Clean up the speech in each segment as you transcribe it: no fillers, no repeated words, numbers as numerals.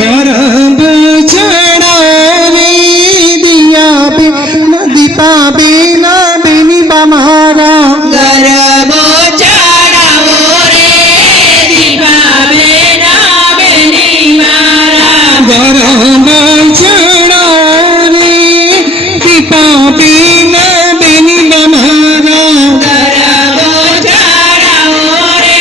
गरब चढ़ावे दिया पे दीपा बेना बेनी बमारा गरब चढ़ावो रे दीपा बेना बेनी मारा गरब चढ़ावे दीपा बेना बेनी बमारा गरब चढ़ावो रे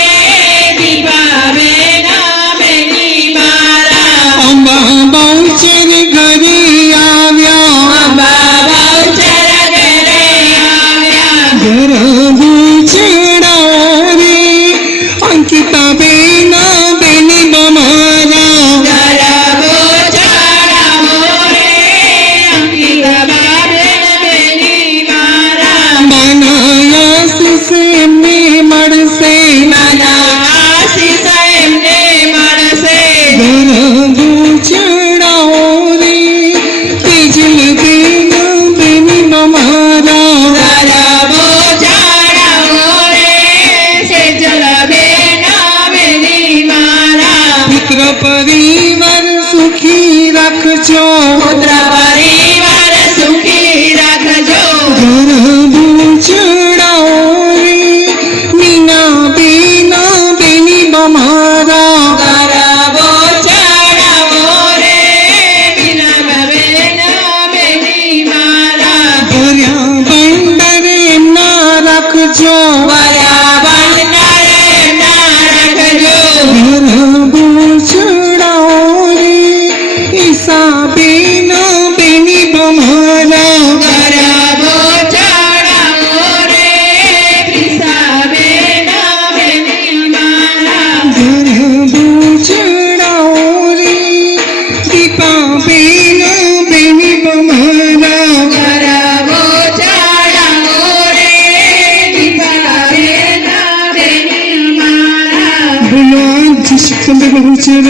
दीपा बेना बेनी मारा अंबा बहुचर घरे आव्या अंबा बहुचर घरे आव्या गरब चढ़ावे अंकिता बेना बेनी बमारा गरब चढ़ावो रे अंकिता बेना बेनी मारा मनाया से में मर से मना आशीष एમને મળશે गरब चढ़ाओ रे तेजल बेना बेनी बमारा गरब चढ़ावो रे સેજલ બેના બેની મારા पुत्र परिवार सुखी रखजो પુત્ર પરિવાર સુખી રાખજો गरब चढ़ाओ रे मीना बेना बेनी बमारा ગરબ ચઢાવો રે બીના બેના બેની મારા भर्या बंदर ना रखजो વયા બંદર ના રાખજો गरब चढ़ाओ रे ईसा बेना बेनी बमारा ગરબ ચઢાવો રે ઈસા બેના બેની મારા गरब चढ़ाओ रे दीपा बेना बेनी बमारा ગરબ ચઢાવો રે દીપા બેના બેની મારા भगवान जी सिकंदर बहुचर